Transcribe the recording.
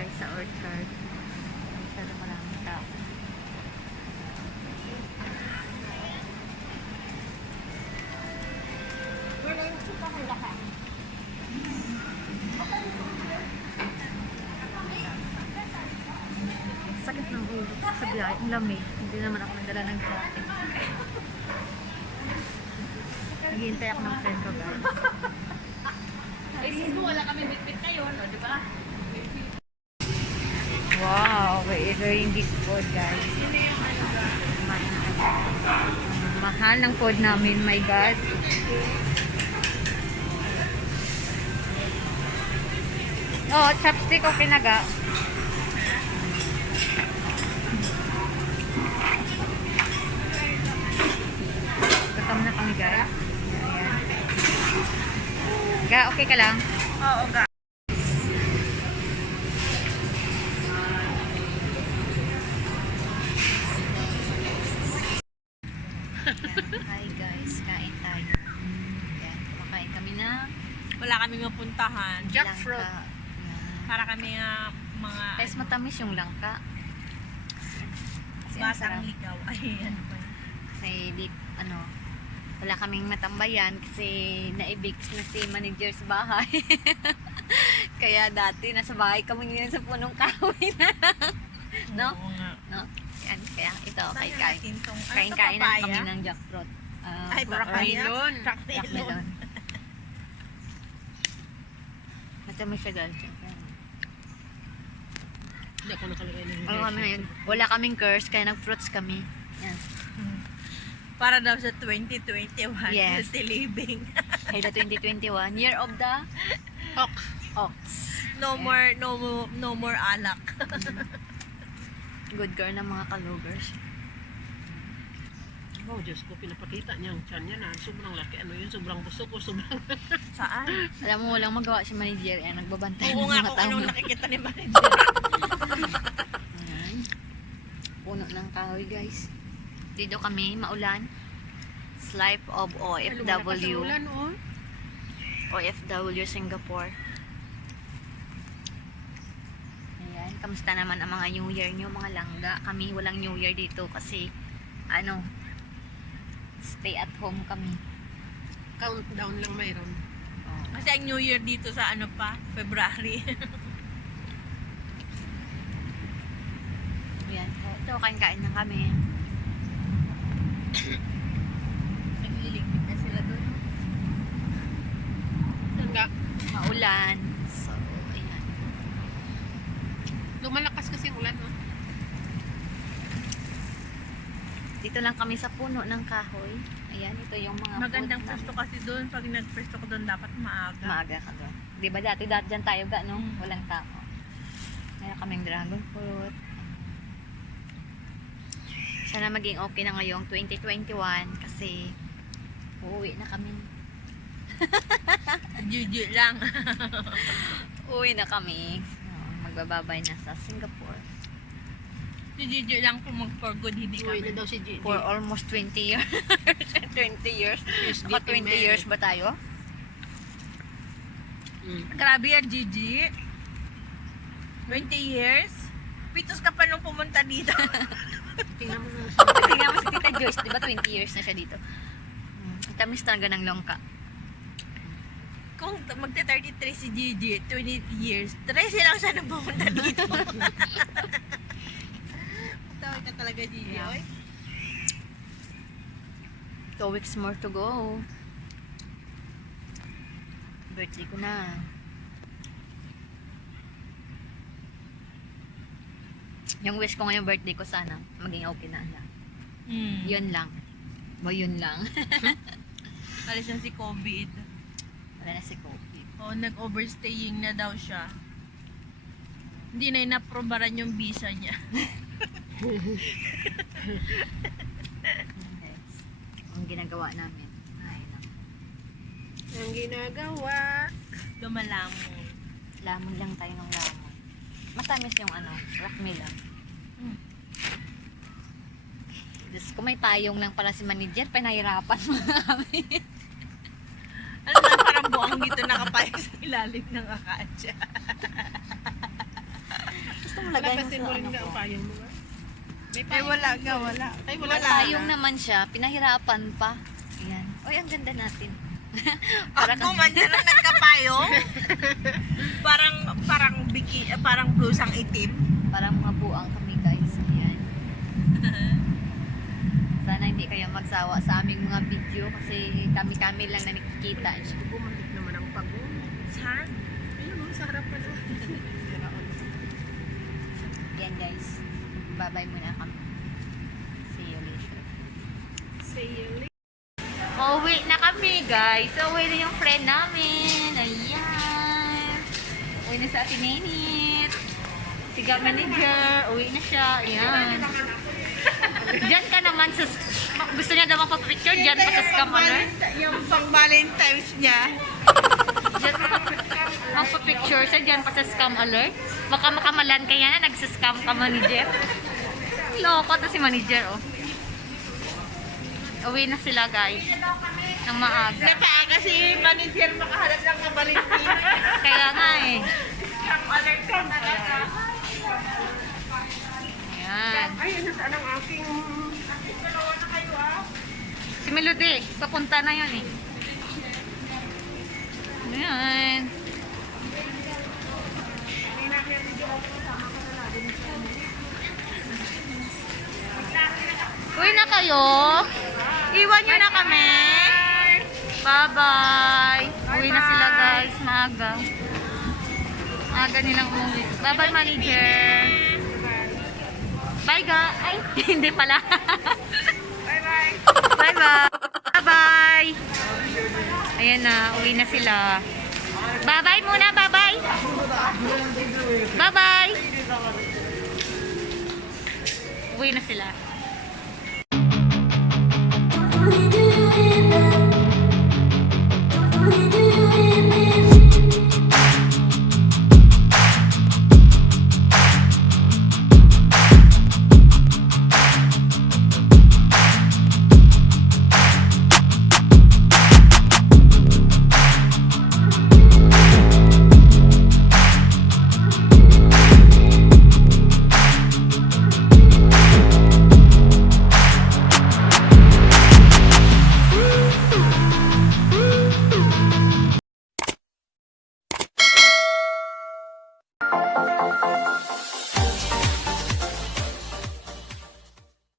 guys sa orchard. Masyado maraming tao. Sakit ng ulo sa biyahe. Ang lamig. Hindi naman ako nagdala ng jacket. Naghihintay ako ng friend ko guys. Eh, sis mo, wala kami bitbit ngayon, o, di ba? Wow, we're eating this food guys. Mahal ng food namin, my God. Oh, chopstick okay na ga. Gutom na kami guys. Ayan. Ga, okay ka lang? Oo, ga. Hi guys, kain tayo. Ayan, kumakain kami na Wala kaming mapuntahan. Jackfruit. langka. Ayan. Para kami mga Guys, matamis yung langka. Kasi ang sarap. batang ligaw. Ay, ano ba yun? Kasi wala kaming natambayan kasi naibig na si manager sa bahay. Kaya dati nasa bahay kami ngayon sa punong kahoy na lang. No? Oo nga. No? Yan, kaya ito, Sayang kain. natin tong- ano Kain-kain to, na papaya? kami ng jackfruit. Ay, papaya. Rockmelon. Rockmelon. Matamis siya guys. Hindi ako nakalagay ng Ano kami ngayon? Wala kaming curse, kaya nag-fruits kami. Yan. Para daw sa 2021. Yes. Healthy living. Kaya 2021, year of the Ox. ox. No more alak. Good girl ng mga kalugers. Oh, Diyos ko, pinapakita niya ang tiyan niya na sobrang laki. Ano yun? Sobrang busog ko, sobrang... Saan? Alam mo, walang magawa si manager. Ayan, nagbabantay Oo ng nga mga kung tao. anong nakikita ni manager. Ayan. Puno ng kahoy, guys. Dito kami, maulan. Life of OFW. Ulan, oh. OFW Singapore. Ayan, kamusta naman ang mga New Year nyo, mga langga? Kami walang New Year dito kasi stay at home kami. Countdown lang mayroon. Oh. Kasi ang New Year dito sa ano pa, February. Ayan, ito, kain-kain na kami. Nagliligpit na sila doon. Hangga, Maulan. So, ayan. lumalakas kasi ang ulan, no? Dito lang kami sa puno ng kahoy. Ayan, ito yung mga Magandang food pwesto kasi doon. Pag nagpwesto ko doon, dapat maaga. Maaga ka doon. Di ba dati dyan tayo ga, no? Walang tao. Meron kaming dragon fruit. Sana maging okay na ngayong 2021 kasi uuwi na kami. Juju lang. Uuwi na kami. Magbababay na sa Singapore. Juju lang kung mag-for good, hindi Uwi na kami. daw si Gigi. For almost 20 years. 20 years. She's Naka 20 getting married. years ba tayo? Grabe yan, Gigi. 20 years? Pitos ka pa nung pumunta dito. Tingnan mo na sa... Tingnan mo si Tita Joyce, di ba 20 years na siya dito? Ang tamis talaga ng longka. Kung magta-33 si Gigi, 20 years, 13 lang siya nung pumunta dito. Tawag ka talaga, Gigi. Yeah. Oy. 2 weeks more to go. Birthday ko na. Yung wish ko ngayong birthday ko sana, maging okay na lang. Yun lang. Yun lang. Alis na si COVID. Wala na si COVID. O, nag-overstaying na daw siya. Hindi na inaprobaran yung visa niya. Yes. Ang ginagawa namin. Ay, lang. Ang ginagawa. Lumalamon. Lamon lang tayo ng lamon. Matamis yung rockmelon. Diyos ko, may payong lang pala si manager. Pinahirapan mo kami. Ano ba, parang buong dito nakapayos sa ilalim ng akasya. Gusto mo lagay mo Lapasin sa mo rin ano ka ko. ang payong mo ba? May Ay, payong. wala nga, wala. Ay, wala. Wala. Payong naman siya, pinahirapan pa. Ayan. Oy, ang ganda natin. Para Ako man dyan ang nagkapayong. parang blusang itim. Parang mga buang kami guys. Ayan. Sana hindi kayo magsawa sa aming mga video kasi kami-kami lang na nakikita. Bumalik naman ang pagong. Saan? Ayun, sa harap pa na. Yan guys. Bye-bye muna kami. See you later. See you later. Pauwi na kami guys. Uwi na yung friend namin. Ayan. Uwi na sa ating Nenit. Siga manager. Uwi na siya. Ayan. Diyan ka naman sa... Gusto niya daw magpapicture? Diyan pa sa scam alert? Yung pang Valentine's niya. Diyan magpapicture siya. Diyan pa sa scam alert. Baka makamalan kaya na nagsascam ka manager. Loko to si manager oh. Uwi na sila guys. Nang maaga. Napaaga si manager makahanap ng kabalintina. Kaya nga eh. Scam alert ka talaga. Ayan. Ay, nasaan ang aking... Dalawa na kayo ah. Si Melody, papunta na yun eh. Ayan. Uwi na kayo? Iwan nyo na kami? Bye-bye. Uwi na sila guys, maaga. Maaga nilang umuwi. Bye-bye manager. Bye ga. Ay, hindi pala. Bye-bye. Bye-bye. Bye-bye. Ayan na, uwi na sila. Bye-bye muna, bye-bye. Bye-bye. Uwi na sila. What are you doing?